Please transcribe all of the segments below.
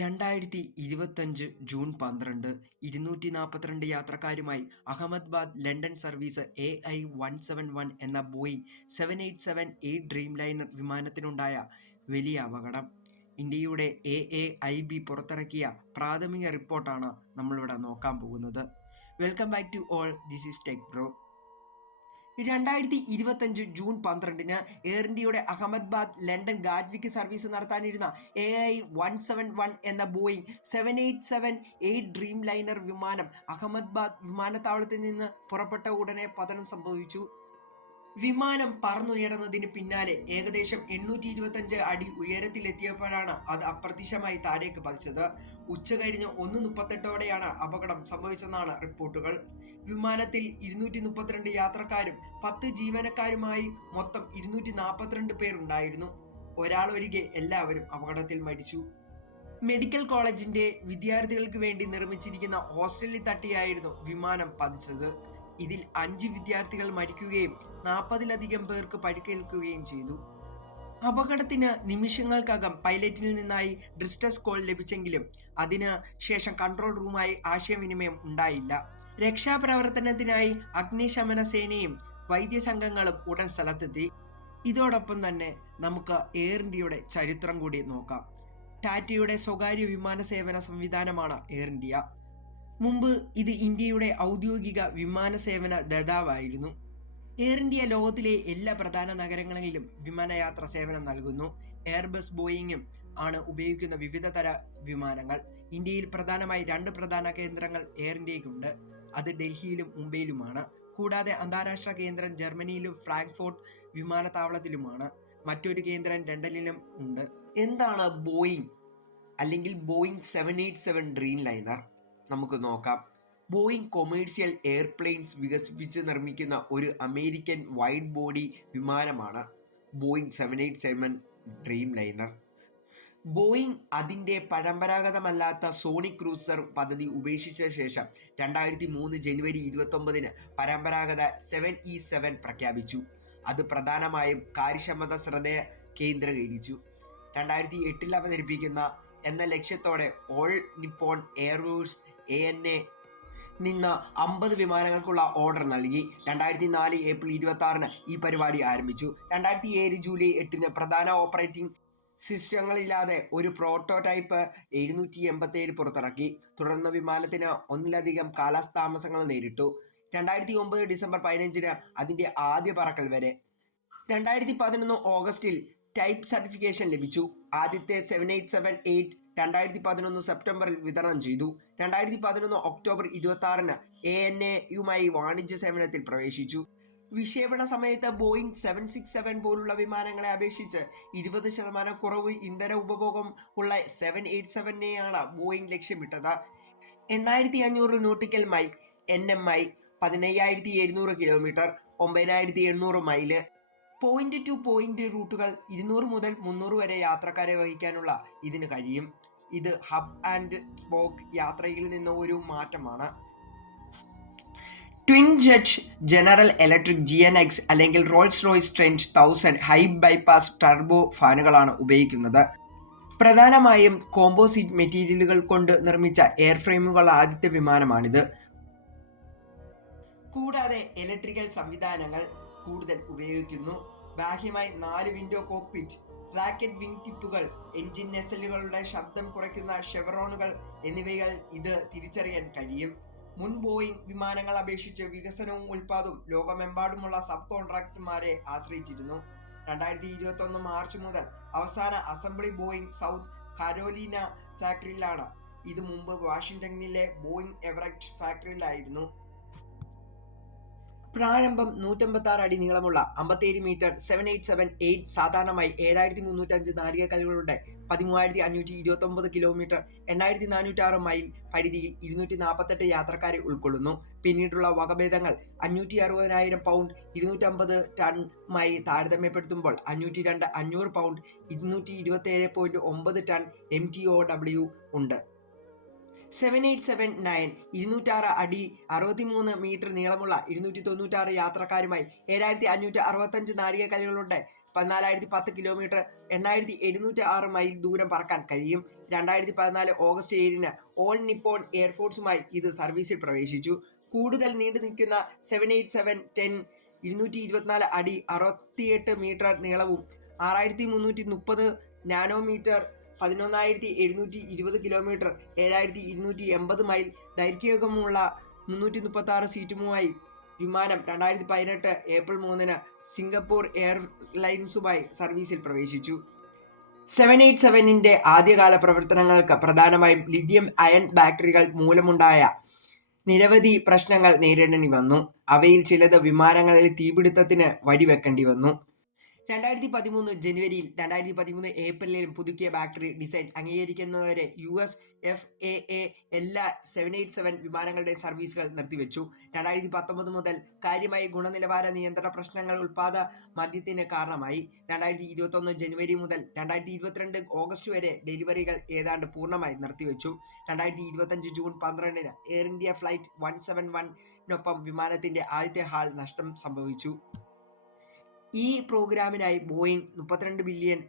2025 June 12 242 യാത്രക്കാരുമായി Ahmedabad London service AI-171 എന്ന Boeing 787-8 Dreamliner വിമാനത്തിനുണ്ടായ വലിയ അപകടം. ഇന്ത്യയുടെ AAIB പുറത്തിറക്കിയ പ്രാഥമിക റിപ്പോർട്ടാണ് നമ്മളിവിടെ നോക്കാൻ പോകുന്നത്. Welcome back to all, this is tech bro. 2025 June 12 air ഇന്ത്യയുടെ അഹമ്മദാബാദ് ലണ്ടൻ ഗാറ്റ്വിക്ക് സർവീസ് നടത്താനിരുന്ന AI-171 എന്ന ബോയിങ് 787-8 ഡ്രീം ലൈനർ വിമാനം അഹമ്മദാബാദ് വിമാനത്താവളത്തിൽ നിന്ന് പുറപ്പെട്ട ഉടനെ പതനം സംഭവിച്ചു. വിമാനം പറന്നുയർന്നതിന് പിന്നാലെ ഏകദേശം 825 അടി ഉയരത്തിലെത്തിയപ്പോഴാണ് അത് അപ്രത്യക്ഷമായി താഴേക്ക് പതിച്ചത്. ഉച്ചകഴിഞ്ഞ് 1:38 അപകടം സംഭവിച്ചെന്നാണ് റിപ്പോർട്ടുകൾ. വിമാനത്തിൽ 232 യാത്രക്കാരും 10 ജീവനക്കാരുമായി മൊത്തം 242 പേർ ഉണ്ടായിരുന്നു. ഒരാൾ ഒഴികെ എല്ലാവരും അപകടത്തിൽ മരിച്ചു. മെഡിക്കൽ കോളേജിന്റെ വിദ്യാർത്ഥികൾക്ക് വേണ്ടി നിർമ്മിച്ചിരിക്കുന്ന ഹോസ്റ്റലിൽ തട്ടിയായിരുന്നു വിമാനം പതിച്ചത്. ഇതിൽ 5 വിദ്യാർത്ഥികൾ മരിക്കുകയും 40-ലധികം പേർക്ക് പരിക്കേൽക്കുകയും ചെയ്തു. അപകടത്തിന് നിമിഷങ്ങൾക്കകം പൈലറ്റിൽ നിന്നായി ഡിസ്ട്രസ് കോൾ ലഭിച്ചെങ്കിലും അതിന് ശേഷം കൺട്രോൾ റൂമായി ആശയവിനിമയം ഉണ്ടായില്ല. രക്ഷാപ്രവർത്തനത്തിനായി അഗ്നിശമന സേനയും വൈദ്യസംഘങ്ങളും ഉടൻ സ്ഥലത്തെത്തി. ഇതോടൊപ്പം തന്നെ നമുക്ക് എയർ ഇന്ത്യയുടെ ചരിത്രം കൂടി നോക്കാം. ടാറ്റയുടെ സ്വകാര്യ വിമാന സേവന സംവിധാനമാണ് എയർ ഇന്ത്യ. മുമ്പ് ഇത് ഇന്ത്യയുടെ ഔദ്യോഗിക വിമാന സേവന ദാതാവായിരുന്നു. എയർ ഇന്ത്യ ലോകത്തിലെ എല്ലാ പ്രധാന നഗരങ്ങളിലും വിമാനയാത്ര സേവനം നൽകുന്നു. എയർബസ്, ബോയിങ്ങും ആണ് ഉപയോഗിക്കുന്ന വിവിധ തര വിമാനങ്ങൾ. ഇന്ത്യയിൽ പ്രധാനമായി 2 പ്രധാന കേന്ദ്രങ്ങൾ എയർ ഇന്ത്യക്കുണ്ട്. അത് ഡൽഹിയിലും മുംബൈയിലുമാണ്. കൂടാതെ അന്താരാഷ്ട്ര കേന്ദ്രം ജർമ്മനിയിലും ഫ്രാങ്ക്ഫോർട്ട് വിമാനത്താവളത്തിലുമാണ്. മറ്റൊരു കേന്ദ്രം ലണ്ടനിലും ഉണ്ട്. എന്താണ് ബോയിങ് അല്ലെങ്കിൽ ബോയിങ് 787 ഡ്രീം ലൈനർ? നമുക്ക് നോക്കാം. ബോയിങ് കൊമേഴ്സ്യൽ എയർപ്ലെയിൻസ് വികസിപ്പിച്ച് നിർമ്മിക്കുന്ന ഒരു അമേരിക്കൻ വൈഡ് ബോഡി വിമാനമാണ് ബോയിങ് 787 ഡ്രീം ലൈനർ. ബോയിങ് അതിൻ്റെ പരമ്പരാഗതമല്ലാത്ത സോണിക് ക്രൂസർ പദ്ധതി ഉപേക്ഷിച്ച ശേഷം 2003 ജനുവരി 29 പരമ്പരാഗത 7E7 പ്രഖ്യാപിച്ചു. അത് പ്രധാനമായും കാര്യക്ഷമത ശ്രദ്ധ കേന്ദ്രീകരിച്ചു. 2008 അവതരിപ്പിക്കുന്ന എന്ന ലക്ഷ്യത്തോടെ ഓൾ നിപ്പോൺ എയർവേസ് ANA നിന്ന് 50 വിമാനങ്ങൾക്കുള്ള ഓർഡർ നൽകി. 2004 ഏപ്രിൽ 26 ഈ പരിപാടി ആരംഭിച്ചു. 2007 ജൂലൈ 8 പ്രധാന ഓപ്പറേറ്റിംഗ് സിസ്റ്റങ്ങളില്ലാതെ ഒരു പ്രോട്ടോടൈപ്പ് 787 പുറത്തിറക്കി. തുടർന്ന് വിമാനത്തിന് ഒന്നിലധികം കാലതാമസങ്ങൾ നേരിട്ടു. 2009 ഡിസംബർ 15 അതിൻ്റെ ആദ്യ പറക്കൽ വരെ. 2011 ഓഗസ്റ്റിൽ ടൈപ്പ് സർട്ടിഫിക്കേഷൻ ലഭിച്ചു. ആദ്യത്തെ 787-8 2011 സെപ്റ്റംബറിൽ വിതരണം ചെയ്തു. 2011 ഒക്ടോബർ 26 ANA-യുമായി വാണിജ്യ സേവനത്തിൽ പ്രവേശിച്ചു. വിക്ഷേപണ സമയത്ത് ബോയിങ് 767 പോലുള്ള വിമാനങ്ങളെ അപേക്ഷിച്ച് 20% കുറവ് ഇന്ധന ഉപഭോഗം ഉള്ള 787-നെയാണ് ബോയിങ് ലക്ഷ്യമിട്ടത്. 8500 nautical mile NMI, 15700 kilometre, 9800 mile. Point to point റൂട്ടുകൾ 200 മുതൽ 300 വരെ യാത്രക്കാരെ വഹിക്കാനുള്ള ഇതിന് കഴിയും. ഇത് ഹബ് ആൻഡ് സ്പോക്ക് യാത്രയിൽ നിന്ന് ഒരു മാറ്റമാണ്. Twin jet General Electric GNX അല്ലെങ്കിൽ Rolls Royce Trent 1000 high bypass turbo ഫാനുകളാണ് ഉപയോഗിക്കുന്നത്. പ്രധാനമായും കോമ്പോസിറ്റ് മെറ്റീരിയലുകൾ കൊണ്ട് നിർമ്മിച്ച എയർഫ്രെയിമുകൾ ആദ്യത്തെ വിമാനമാണിത്. കൂടാതെ ഇലക്ട്രിക്കൽ സംവിധാനങ്ങൾ കൂടുതൽ ഉപയോഗിക്കുന്നു. ബാഹ്യമായി 4 വിൻഡോ കോക്ക്പിറ്റ്, റാക്കറ്റ് വിംഗ് ടിപ്പുകൾ, എൻജിൻ നെസലുകളുടെ ശബ്ദം കുറയ്ക്കുന്ന ഷെവറോണുകൾ എന്നിവയിൽ ഇത് തിരിച്ചറിയാൻ കഴിയും. മുൻ ബോയിങ് വിമാനങ്ങൾ അപേക്ഷിച്ച് വികസനവും ഉൽപ്പാദനവും ലോകമെമ്പാടുമുള്ള സബ് കോൺട്രാക്ടർമാരെ ആശ്രയിച്ചിരുന്നു. 2021 മാർച്ച് മുതൽ അവസാന അസംബ്ലി ബോയിങ് സൗത്ത് കരോലിന ഫാക്ടറിയിലാണ്. ഇത് മുമ്പ് വാഷിംഗ്ടണിലെ ബോയിങ് എവററ്റ് ഫാക്ടറിയിലായിരുന്നു. പ്രാരംഭം 156 അടി നീളമുള്ള 57 മീറ്റർ 787-8 സാധാരണമായി 7305 നാഴികക്കല്ലുകളുടെ 13529 കിലോമീറ്റർ 8406 മൈൽ പരിധിയിൽ 248 യാത്രക്കാരെ ഉൾക്കൊള്ളുന്നു. പിന്നീടുള്ള വകഭേദങ്ങൾ 560,000 പൗണ്ട് 250 ടൺ-മായി താരതമ്യപ്പെടുത്തുമ്പോൾ 502 500 പൗണ്ട് 227.9 ടൺ MTOW ഉണ്ട്. 7879 206 അടി 63 മീറ്റർ നീളമുള്ള 296 യാത്രക്കാരുമായി 7565 നാഴികക്കല്ലുകളുണ്ട്. 14,010 കിലോമീറ്റർ 8706 മൈൽ ദൂരം പറക്കാൻ കഴിയും. 2014 ഓഗസ്റ്റ് 7 ഓൾ നിപ്പോൺ എയർഫോഴ്സുമായി ഇത് സർവീസിൽ പ്രവേശിച്ചു. കൂടുതൽ നീണ്ടു നിൽക്കുന്ന 787-10 224 അടി 68 മീറ്റർ നീളവും 6330 നാനോമീറ്റർ 11,720 കിലോമീറ്റർ 7,280 മൈൽ ദൈർഘ്യമുള്ള 336 സീറ്റുമായി വിമാനം 2018 ഏപ്രിൽ 3 സിംഗപ്പൂർ എയർലൈൻസുമായി സർവീസിൽ പ്രവേശിച്ചു. 787-ന്റെ ആദ്യകാല പ്രവർത്തനങ്ങൾക്ക് പ്രധാനമായും ലിഥിയം അയൺ ബാറ്ററികൾ മൂലമുണ്ടായ നിരവധി പ്രശ്നങ്ങൾ നേരിടേണ്ടി വന്നു. അവയിൽ ചിലത് വിമാനങ്ങളിൽ തീപിടുത്തത്തിന് വഴിവെക്കേണ്ടി വന്നു. 2013 ജനുവരിയിൽ 2013 ഏപ്രിലിലും പുതുക്കിയ ബാറ്ററി ഡിസൈൻ അംഗീകരിക്കുന്നതുവരെ US FAA എല്ലാ 787 വിമാനങ്ങളുടെ സർവീസുകൾ നിർത്തിവെച്ചു. 2019 മുതൽ കാര്യമായ ഗുണനിലവാര നിയന്ത്രണ പ്രശ്നങ്ങൾ ഉൽപ്പാദ മദ്യത്തിന് കാരണമായി. 2021 ജനുവരി മുതൽ 2022 ഓഗസ്റ്റ് വരെ ഡെലിവറികൾ ഏതാണ്ട് പൂർണ്ണമായി നിർത്തിവെച്ചു. 2025 ജൂൺ 12 എയർ ഇന്ത്യ ഫ്ലൈറ്റ് 171-നൊപ്പം വിമാനത്തിന്റെ ആദ്യത്തെ ഹാൾ നഷ്ടം സംഭവിച്ചു. ഈ പ്രോഗ്രാമിനായി ബോയിങ് $32 ബില്യൺ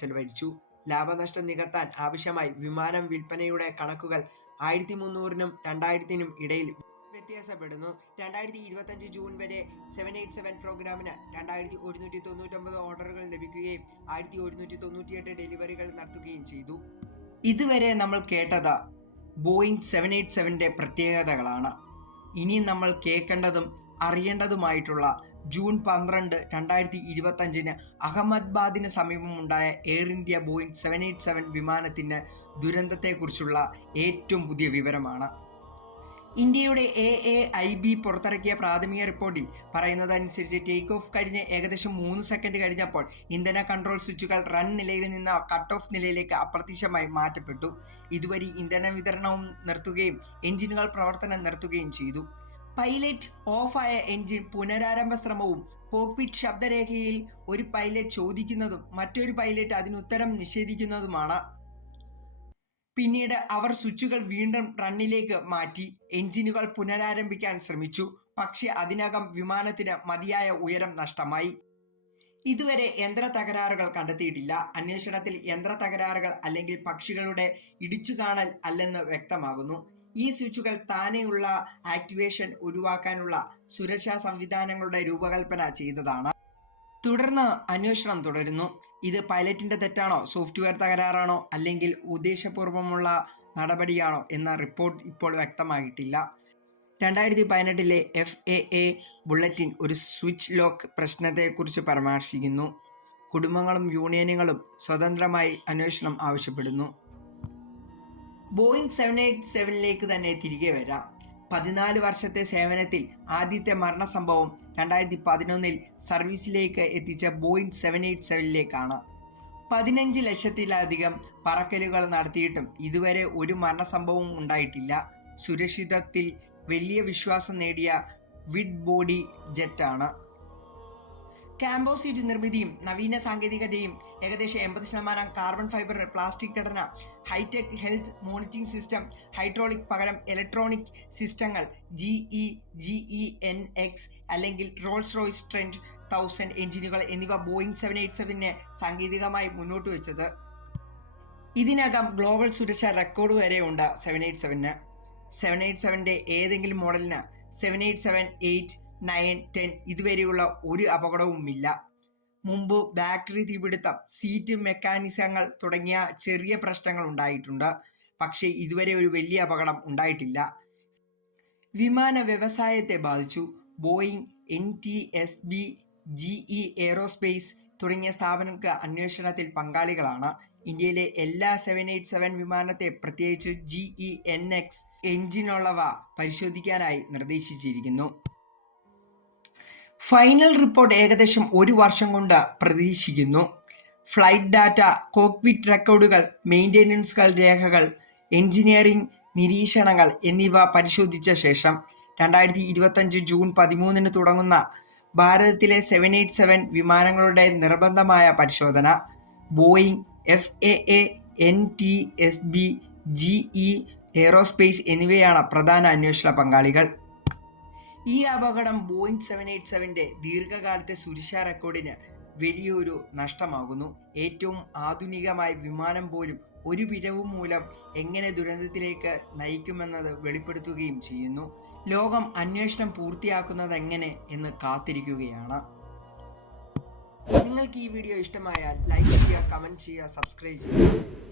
ചെലവഴിച്ചു. ലാഭനഷ്ടം നികത്താൻ ആവശ്യമായി വിമാനം വിൽപ്പനയുടെ കണക്കുകൾ 1300-നും 2000-നും ഇടയിൽ വ്യത്യാസപ്പെടുന്നു. 2025 ജൂൺ വരെ 787 പ്രോഗ്രാമിന് 2199 ഓർഡറുകൾ ലഭിക്കുകയും 1198 ഡെലിവറികൾ നടത്തുകയും ചെയ്തു. ഇതുവരെ നമ്മൾ കേട്ടത് ബോയിങ് 787-ന്റെ പ്രത്യേകതകളാണ്. ഇനി നമ്മൾ കേൾക്കേണ്ടതും അറിയേണ്ടതുമായിട്ടുള്ള ജൂൺ 12, 2025 അഹമ്മദാബാദിന് സമീപമുണ്ടായ എയർ ഇന്ത്യ ബോയിങ് 787 വിമാനത്തിന് ദുരന്തത്തെക്കുറിച്ചുള്ള ഏറ്റവും പുതിയ വിവരമാണ്. ഇന്ത്യയുടെ AAIB പുറത്തിറക്കിയ പ്രാഥമിക റിപ്പോർട്ടിൽ പറയുന്നതനുസരിച്ച് ടേക്ക് ഓഫ് കഴിഞ്ഞ് ഏകദേശം 3 സെക്കൻഡ് കഴിഞ്ഞപ്പോൾ ഇന്ധന കൺട്രോൾ സ്വിച്ചുകൾ റൺ നിലയിൽ നിന്ന് കട്ട് ഓഫ് നിലയിലേക്ക് അപ്രത്യക്ഷമായി മാറ്റപ്പെട്ടു. ഇതുവഴി ഇന്ധന വിതരണവും നിർത്തുകയും എഞ്ചിനുകൾ പ്രവർത്തനം നിർത്തുകയും ചെയ്തു. പൈലറ്റ് ഓഫായ എഞ്ചിൻ പുനരാരംഭ ശ്രമവും കോക്പിറ്റ് ശബ്ദരേഖയിൽ ഒരു പൈലറ്റ് ചോദിക്കുന്നതും മറ്റൊരു പൈലറ്റ് അതിനുത്തരം നിഷേധിക്കുന്നതുമാണ്. പിന്നീട് അവർ സ്വിച്ചുകൾ വീണ്ടും റണ്ണിലേക്ക് മാറ്റി എഞ്ചിനുകൾ പുനരാരംഭിക്കാൻ ശ്രമിച്ചു. പക്ഷേ അതിനകം വിമാനത്തിന് മതിയായ ഉയരം നഷ്ടമായി. ഇതുവരെ യന്ത്ര തകരാറുകൾ കണ്ടെത്തിയിട്ടില്ല. അന്വേഷണത്തിൽ യന്ത്ര തകരാറുകൾ അല്ലെങ്കിൽ പക്ഷികളുടെ ഇടിച്ചുകാണൽ അല്ലെന്ന് വ്യക്തമാകുന്നു. ഈ സ്വിച്ചുകൾ താനെയുള്ള ആക്ടിവേഷൻ ഒഴിവാക്കാനുള്ള സുരക്ഷാ സംവിധാനങ്ങളുടെ രൂപകൽപ്പന ചെയ്തതാണ്. തുടർന്ന് അന്വേഷണം തുടരുന്നു. ഇത് പൈലറ്റിന്റെ തെറ്റാണോ, സോഫ്റ്റ്വെയർ തകരാറാണോ, അല്ലെങ്കിൽ ഉദ്ദേശപൂർവമുള്ള നടപടിയാണോ എന്ന റിപ്പോർട്ട് ഇപ്പോൾ വ്യക്തമായിട്ടില്ല. 2018 FAA ബുള്ളറ്റിൻ ഒരു സ്വിച്ച് ലോക്ക് പ്രശ്നത്തെക്കുറിച്ച് പരാമർശിക്കുന്നു. കുടുംബങ്ങളും യൂണിയനുകളും സ്വതന്ത്രമായി അന്വേഷണം ആവശ്യപ്പെടുന്നു. ബോയിങ് 787-ലേക്ക് തന്നെ തിരികെ വരാം. 14 വർഷത്തെ സേവനത്തിൽ ആദ്യത്തെ മരണസംഭവം 2011 സർവീസിലേക്ക് എത്തിച്ച ബോയിങ് 787-ലേക്കാണ്. 15 ലക്ഷത്തിലധികം പറക്കലുകൾ നടത്തിയിട്ടും ഇതുവരെ ഒരു മരണസംഭവവും ഉണ്ടായിട്ടില്ല. സുരക്ഷിതത്തിൽ വലിയ വിശ്വാസം നേടിയ വിഡ് ബോഡി ജെറ്റാണ്. കാമ്പോസൈറ്റ് നിർമ്മിതിയും നവീന സാങ്കേതികതയും ഏകദേശം 80% കാർബൺ ഫൈബർ പ്ലാസ്റ്റിക് ഘടന, hi-tech health monitoring system, hydraulic പകരം ഇലക്ട്രോണിക് സിസ്റ്റങ്ങൾ, GENX അല്ലെങ്കിൽ റോൾസ് റോയ്സ് ട്രെൻഡ് 1000 എഞ്ചിനുകൾ എന്നിവ ബോയിങ് 787-നെ സാങ്കേതികമായി മുന്നോട്ട് വെച്ചത്. ഇതിനകം ഗ്ലോബൽ സുരക്ഷാ റെക്കോർഡ് വരെ ഉണ്ട് 787-ന്. 787-ന്റെ ഏതെങ്കിലും മോഡലിന് 787, 8, 9, 10 ഇതുവരെയുള്ള ഒരു അപകടവുമില്ല. മുമ്പ് ബാറ്ററി തീപിടുത്തം, സീറ്റ് മെക്കാനിസങ്ങൾ തുടങ്ങിയ ചെറിയ പ്രശ്നങ്ങൾ ഉണ്ടായിട്ടുണ്ട്. പക്ഷേ ഇതുവരെ ഒരു വലിയ അപകടം ഉണ്ടായിട്ടില്ല. വിമാന വ്യവസായത്തെ ബാധിച്ചു. ബോയിങ്, NTSB, GE എയ്റോസ്പേസ് തുടങ്ങിയ സ്ഥാപനങ്ങൾക്ക് അന്വേഷണത്തിൽ പങ്കാളികളാണ്. ഇന്ത്യയിലെ എല്ലാ 787 വിമാനത്തെ പ്രത്യേകിച്ച് GENX എഞ്ചിനുള്ളവ പരിശോധിക്കാനായി നിർദ്ദേശിച്ചിരിക്കുന്നു. ഫൈനൽ റിപ്പോർട്ട് ഏകദേശം 1 വർഷം കൊണ്ട് പ്രതീക്ഷിക്കുന്നു. ഫ്ലൈറ്റ് ഡാറ്റ, കോക്പിറ്റ് റെക്കോർഡുകൾ, മെയിൻ്റെനൻസ് രേഖകൾ, എഞ്ചിനീയറിംഗ് നിരീക്ഷണങ്ങൾ എന്നിവ പരിശോധിച്ച ശേഷം 2025 ജൂൺ 13 തുടങ്ങുന്ന ഭാരതത്തിലെ 787 വിമാനങ്ങളുടെ നിർബന്ധമായ പരിശോധന. Boeing, FAA, NTSB, GE, aerospace എന്നിവയാണ് പ്രധാന അന്വേഷണ പങ്കാളികൾ. ഈ അപകടം ബോയിങ് 787-ന്റെ ദീർഘകാലത്തെ സുരക്ഷാ റെക്കോർഡിന് വലിയൊരു നഷ്ടമാകുന്നു. ഏറ്റവും ആധുനികമായ വിമാനം പോലും ഒരു പിഴവ് മൂലം എങ്ങനെ ദുരന്തത്തിലേക്ക് നയിക്കുമെന്നത് വെളിപ്പെടുത്തുകയും ചെയ്യുന്നു. ലോകം അന്വേഷണം പൂർത്തിയാക്കുന്നതെങ്ങനെ എന്ന് കാത്തിരിക്കുകയാണ്. നിങ്ങൾക്ക് ഈ വീഡിയോ ഇഷ്ടമായാൽ ലൈക്ക് ചെയ്യുക, കമൻറ്റ് ചെയ്യുക, സബ്സ്ക്രൈബ് ചെയ്യുക.